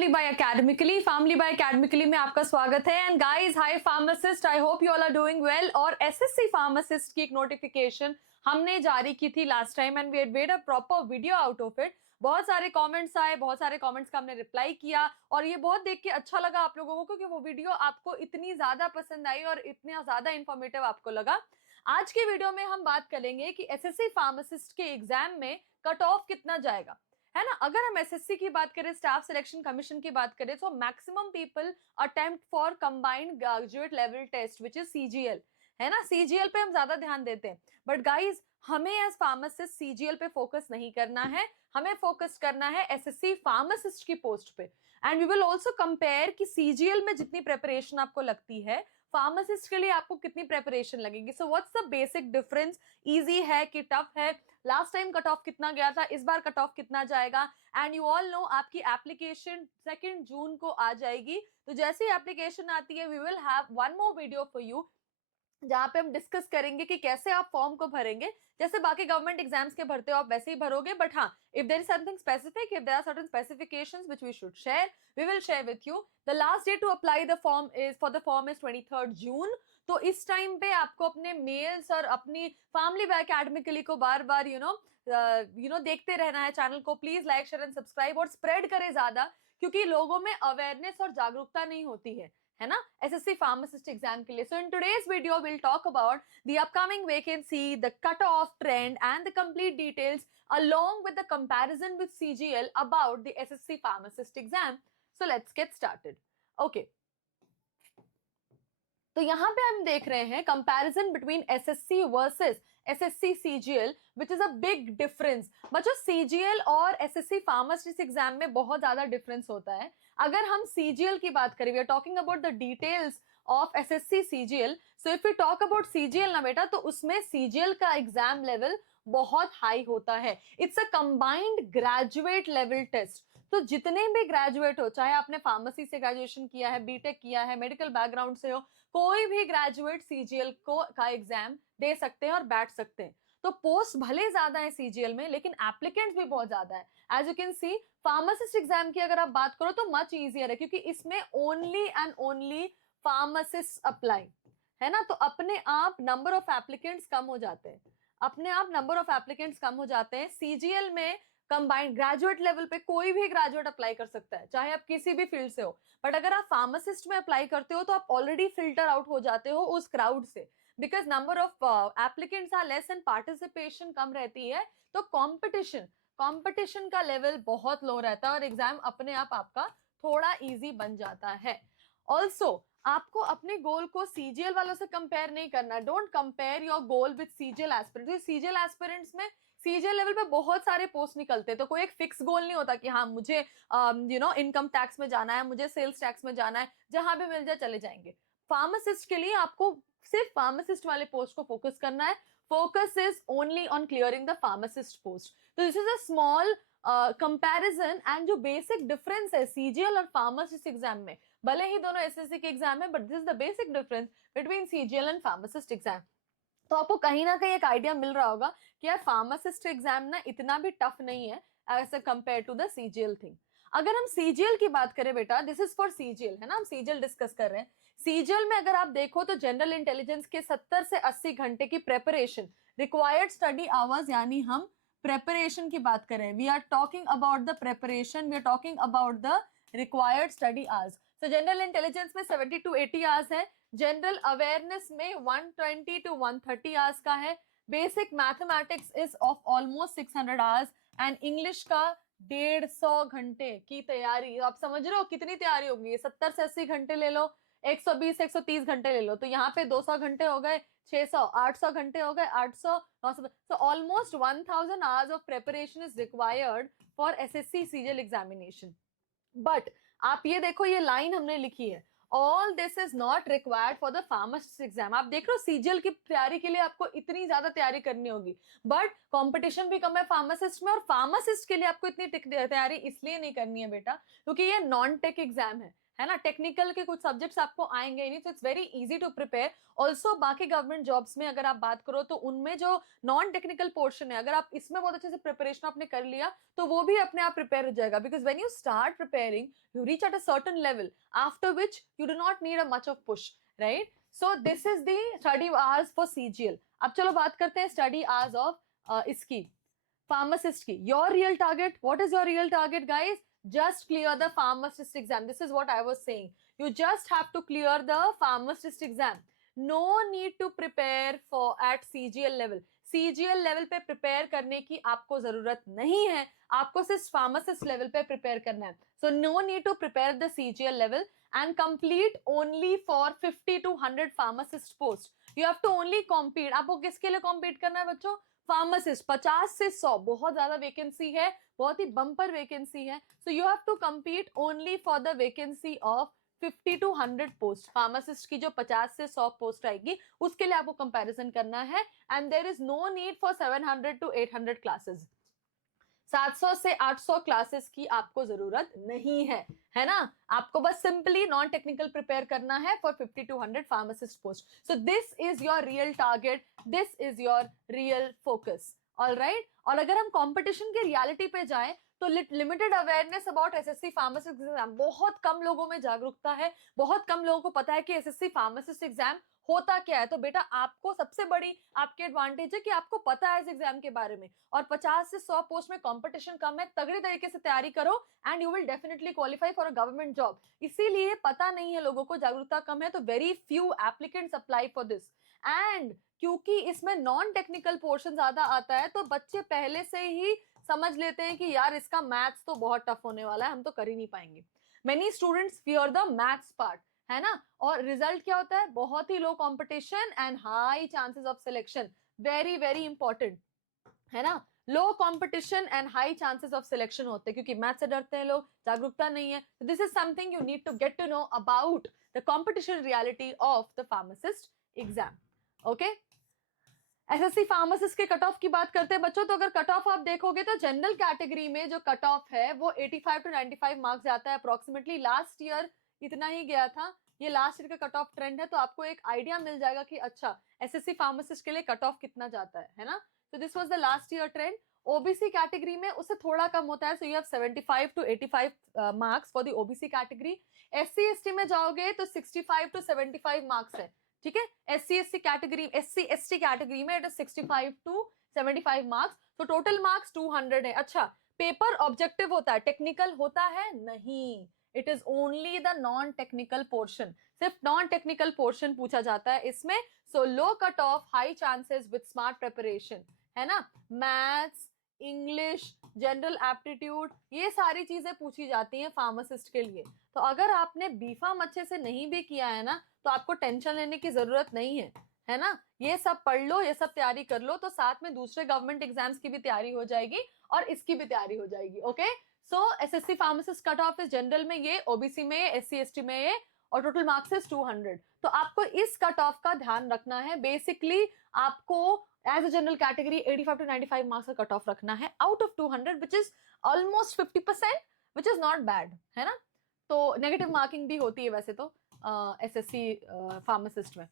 Family by academically में आपका स्वागत है। And guys, hi pharmacist, I hope you all are doing well. और एसएससी फार्मासिस्ट की एक नोटिफिकेशन हमने जारी की थी last time and we had made a proper video out of it. बहुत सारे कमेंट्स आए, बहुत सारे कमेंट्स का हमने रिप्लाई किया और ये बहुत देख के अच्छा लगा आप लोगों को, क्योंकि वो वीडियो आपको इतनी ज्यादा पसंद आई और इतना ज्यादा इंफॉर्मेटिव आपको लगा। आज की वीडियो में हम बात करेंगे कि एसएससी फार्मासिस्ट के एग्जाम में कट ऑफ कितना जाएगा, है ना। अगर हम एसएससी की बात करें, स्टाफ सिलेक्शन कमीशन की बात करें, तो maximum people attempt for combined graduate level test which is CGL, है ना। सीजीएल पे हम ज्यादा ध्यान देते हैं, बट गाइज हमें एज फार्मासिस्ट सीजीएल पे फोकस नहीं करना है, हमें फोकस करना है एसएससी फार्मासिस्ट की पोस्ट पे। And we will also compare कि सीजीएल में जितनी प्रेपरेशन आपको लगती है, फार्मासिस्ट के लिए आपको कितनी प्रेपरेशन लगेगी। So what's the basic difference, easy है कि टफ है, लास्ट टाइम कट ऑफ कितना गया था, इस बार कट ऑफ कितना जाएगा। एंड यू ऑल नो आपकी एप्लीकेशन 2 जून को आ जाएगी। तो जैसे ही एप्लीकेशन आती है, we will have one more video for you जहां पे हम डिस्कस करेंगे कि कैसे आप फॉर्म को भरेंगे। जैसे बाकी गवर्नमेंट एग्जाम्स के भरते हो आप वैसे ही भरोगे, बट हाँ, if there is something specific, if there are certain specifications which we should share, we will share with you. The last day to apply the form is 23 June. तो इस टाइम पे आपको अपने मेल्स और अपनी family by academically को बार बार you know देखते रहना है। चैनल को please like share and subscribe और स्प्रेड करें ज्यादा, क्योंकि लोगों में अवेयरनेस और जागरूकता नहीं होती है ना, एसएससी फार्मासिस्ट एग्जाम के लिए। So in today's video will talk about the upcoming vacancy, the cut off trend and the complete details along with the comparison with CGL about the SSC pharmacist exam. So let's get started. Okay. तो यहाँ पे हम देख रहे हैं comparison between SSC versus SSC CGL, which is a big difference. बच्चों, CGL और SSC pharmacist exam में बहुत ज्यादा डिफरेंस होता है। अगर हम सीजीएल की बात करें, we are talking about the details of SSC CGL. So if you talk about CGL ना बेटा, तो उसमें सीजीएल का एग्जाम लेवल बहुत हाई होता है। It's a combined graduate level test. तो जितने भी ग्रेजुएट हो, चाहे आपने फार्मेसी से ग्रेजुएशन किया है, बीटेक किया है, मेडिकल बैकग्राउंड से हो, कोई भी ग्रेजुएट सीजीएल का एग्जाम दे सकते हैं और बैठ सकते हैं। तो पोस्ट भले ज्यादा है सीजीएल में, लेकिन एप्लीकेंट्स भी बहुत ज्यादा है। As you can see, pharmacist exam की अगर आप बात करो तो मच इजियर है, क्योंकि इसमें only and only pharmacist apply, है ना। तो अपने आप नंबर ऑफ एप्लीकेंट्स कम हो जाते हैं, अपने आप नंबर ऑफ एप्लीकेंट्स कम हो जाते हैं। सीजीएल में कंबाइंड ग्रेजुएट लेवल पे कोई भी ग्रेजुएट अप्लाई कर सकता है, चाहे आप किसी भी फील्ड से हो। बट अगर आप फार्मासिस्ट में अप्लाई करते हो तो आप ऑलरेडी फिल्टर आउट हो जाते हो उस क्राउड से, because number of applicants are less and participation कम रहती है। तो कॉम्पिटिशन का लेवल बहुत लो रहता है और एग्जाम अपने आप आपका थोड़ा इजी बन जाता है। ऑल्सो आपको अपने गोल को सीजीएल वालों से कंपेयर नहीं करना। Don't compare your goal with CGL aspirants. CGL aspirants में सीजीएल लेवल पे बहुत सारे पोस्ट निकलते हैं, तो कोई एक फिक्स गोल नहीं होता कि हाँ मुझे इनकम टैक्स में जाना है, मुझे सेल्स टैक्स में जाना है, जहां भी मिल जाए चले जाएंगे। फार्मासिस्ट के लिए आपको सिर्फ फार्मासिस्ट वाले पोस्ट को फोकस करना है। Focus is only on clearing the pharmacist post. तो this is a small comparison and जो बेसिक डिफरेंस है सीजीएल और फार्मासिस्ट एग्जाम में, भले ही दोनों एसएससी के एग्जाम है, but this is the basic difference between CGL and pharmacist exam. तो आपको कहीं ना कहीं एक आइडिया मिल रहा होगा कि यार फार्मासिस्ट एग्जाम ना इतना भी टफ नहीं है as compare to the CGL thing. अगर हम सीजीएल की बात करें बेटा, दिस इज फॉर सीजीएल, है ना, हम सीजीएल डिस्कस कर रहे हैं। सीजीएल में अगर आप देखो तो जनरल इंटेलिजेंस के 70 से 80 घंटे की प्रेपरेशन, रिक्वायर्ड स्टडी आवर्स, यानी हम प्रेपरेशन की बात करें, we are talking about the preparation, we are talking about the required study hours. तो जनरल इंटेलिजेंस में 70 to 80 आवर्स है, जनरल अवेयरनेस में 120 to 130 आवर्स का है, basic mathematics is of almost 600 hours and English का 150 घंटे की तैयारी। आप समझ रहे हो कितनी तैयारी होगी। 70 से 80 घंटे ले लो, 120 130 घंटे ले लो, तो यहाँ पे 200 घंटे हो गए, 600 800 घंटे हो गए, 800 900, so almost 1000 hours of preparation is required for SSC CGL examination. But आप ये देखो, ये लाइन हमने लिखी है, all this is not required for the pharmacist exam. आप देख रहे हो सीजीएल की तैयारी के लिए आपको इतनी ज्यादा तैयारी करनी होगी, बट कंपटीशन भी कम है फार्मासिस्ट में, और फार्मासिस्ट के लिए आपको इतनी तैयारी इसलिए नहीं करनी है बेटा क्योंकि ये नॉन टेक एग्जाम है है ना, टेक्निकल के कुछ सब्जेक्ट्स आपको आएंगे नहीं, तो it's very easy to prepare. Also बाकी गवर्नमेंट जॉब्स में अगर आप बात करो तो उनमें जो नॉन टेक्निकल पोर्शन है, अगर आप इसमें बहुत अच्छे से प्रिपरेशन आपने कर लिया तो वो भी अपने आप प्रिपेयर हो जाएगा, because when you start preparing you reach at a certain level after which you do not need a much of push, right. So this is the study hours for CGL. अब चलो बात करते हैं study hours of इसकी pharmacist की। Your real target, what is your real target, guys? Just clear the pharmacist exam. This is what I was saying. You just have to clear the pharmacist exam. No need to prepare for at CGL level. CGL level पे prepare करने की आपको जरूरत नहीं है, आपको सिर्फ pharmacist level पे prepare करना है. So no need to prepare the CGL level and complete only for 50 to 100 pharmacist post. You have to only compete. आपको किसके लिए compete करना है बच्चों? फार्मासिस्ट 50 से 100 बहुत ज्यादा वैकेंसी है, बहुत ही बम्पर वैकेंसी है। So you have to compete only for the vacancy of 50 to 100 post. Pharmacist की जो 50 से 100 पोस्ट आएगी उसके लिए आपको कंपैरिजन करना है। And there is no need for 700 to 800 classes. 700 से 800 क्लासेस की आपको जरूरत नहीं है ना। आपको बस सिंपली नॉन टेक्निकल प्रिपेयर करना है for 50 to 100 pharmacist post. So this is your real target, this is your real focus, alright. और अगर हम कंपटीशन के रियलिटी पे जाएं तो limited awareness about SSC pharmacist exam, बहुत कम लोगों में जागरूकता है, बहुत कम लोगों को पता है कि एसएससी फार्मासिस्ट एग्जाम होता क्या है। तो बेटा आपको सबसे बड़ी आपके एडवांटेज है कि आपको पता है इस एग्जाम के बारे में, और 50 से 100 पोस्ट में कंपटीशन कम है, तगड़े तरीके से तैयारी करो and you will definitely qualify for a government job. इसीलिए पता नहीं है लोगों को, जागरूकता कम है, तो very few applicants apply for this. And क्योंकि इसमें नॉन टेक्निकल पोर्शन ज्यादा आता है तो बच्चे पहले से ही समझ लेते हैं कि यार इसका मैथ्स तो बहुत टफ होने वाला है, हम तो कर ही नहीं पाएंगे। Many students fear the maths part, है ना। और रिजल्ट क्या होता है? बहुत ही low competition and high chances of selection. Very very important, है ना। Low competition and high chances of selection होते हैं क्योंकि मैथ से डरते हैं लोग, जागरूकता नहीं है। This is something you need to get to know about the competition reality of the pharmacist exam. Okay, SSC pharmacist के कट ऑफ की बात करते हैं बच्चों। तो अगर कट ऑफ आप देखोगे तो जनरल कैटेगरी में जो कट ऑफ है वो 85 to 95 मार्क्स जाता है अप्रोक्सीमेटली। लास्ट ईयर इतना ही गया था, ये लास्ट ईयर का कट ऑफ ट्रेंड है, तो आपको एक आइडिया मिल जाएगा कि अच्छा एसएससी फार्मासिस्ट के लिए कट ऑफ कितना जाता है ना। तो this was the last year trend. OBC category में उससे थोड़ा कम होता है, so you have 75 to 85 marks for the OBC category. SC ST में जाओगे तो 65 to 75 मार्क्स है, ठीक है। एससी एसटी कैटेगरी में इट इज 65 to 75 मार्क्स, तो टोटल मार्क्स 200 है। अच्छा, पेपर ऑब्जेक्टिव होता है, टेक्निकल होता है नहीं, it is only the non technical portion, सिर्फ नॉन टेक्निकल पोर्शन पूछा जाता है इसमें। So low cut off, high chances with smart preparation, है ना। मैथ्स, इंग्लिश, जनरल एप्टीट्यूड, ये सारी चीजें पूछी जाती हैं फार्मासिस्ट के लिए। तो अगर आपने बीफार्म अच्छे से नहीं भी किया है ना तो आपको टेंशन लेने की जरूरत नहीं है ना। ये सब पढ़ लो, ये सब तैयारी कर लो, तो साथ में दूसरे गवर्नमेंट एग्जाम्स की भी तैयारी हो जाएगी और इसकी भी तैयारी हो जाएगी। Okay, so SSC pharmacist cut off is general में ये, ओबीसी में ये, एससी एसटी में ये, और टोटल मार्क्स इज 200। तो आपको इस कट ऑफ का ध्यान रखना है। बेसिकली आपको as a general category 85 to 95 marks का कट ऑफ रखना है out of 200, which is almost 50%, which is not bad, है ना। तो नेगेटिव मार्किंग भी होती है वैसे तो एसएससी फार्मासिस्ट में,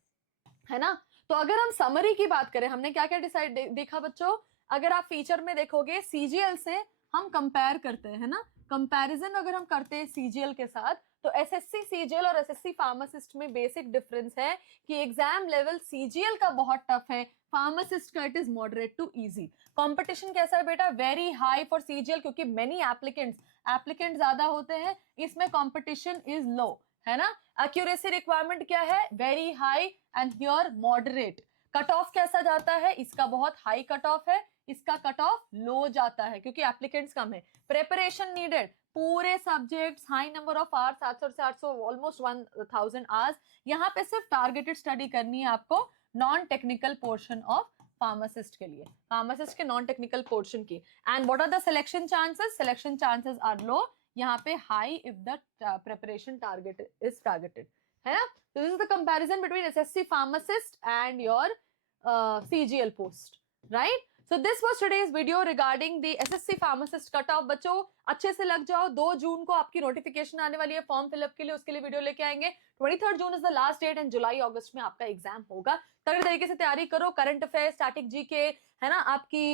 है ना। तो अगर हम समरी की बात करें, हमने क्या क्या डिसाइड देखा बच्चों। अगर आप फीचर में देखोगे सीजीएल से हम कंपेयर करते हैं, है ना, कंपैरिजन अगर हम करते हैं सीजीएल के साथ, तो एसएससी सीजीएल और एसएससी फार्मासिस्ट में बेसिक डिफरेंस है कि एग्जाम लेवल सीजीएल का बहुत टफ है, फार्मासिस्ट का it is moderate to easy. Competition कैसा है बेटा? वेरी हाई फॉर सीजीएल, क्योंकि मेनी एप्लीकेंट ज्यादा होते हैं, इसमें कंपटीशन इज लो, है ना। एक्यूरेसी रिक्वायरमेंट क्या है? Very high and here moderate. Cut off कैसा जाता है? इसका बहुत हाई कट ऑफ है, इसका कट ऑफ लो जाता है क्योंकि एप्लीकेंट्स कम है। प्रिपरेशन नीडेड, पूरे subjects, high number of hours, 700 से 800, ऑलमोस्ट 1000 आवर्स। यहाँ पे सिर्फ टारगेटेड स्टडी करनी है आपको non technical portion of pharmacist के लिए, फार्मासिस्ट के नॉन टेक्निकल पोर्शन की। And what are the selection chances? Selection chances are low, यहाँ पे high if the preparation target is targeted, है ना। So this is the comparison between SSC pharmacist and your CGL post, right? So this was today's video regarding the SSC pharmacist cutoff. बच्चों अच्छे से लग जाओ, 2 जून को आपकी नोटिफिकेशन आने वाली है फॉर्म फिलअप के लिए, उसके लिए वीडियो लेके आएंगे. 23 June is the last date and जुलाई अगस्त में आपका एग्जाम होगा. तगड़े तरीके से तैयारी करो. करंट अफेयर, स्टैटिक जीके, है ना, आपकी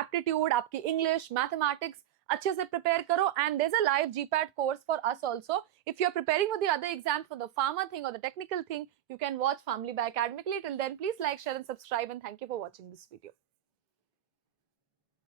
एप्टीट्यूड, आपकी इंग्लिश, मैथमेटिक्स अच्छे से प्रिपेयर करो. And there is a live GPAT course for us also. If you are preparing for the other exams, for the pharma thing or the technical thing, you can watch Family by Academically. Till then, please like, share and subscribe, and thank you for watching this video.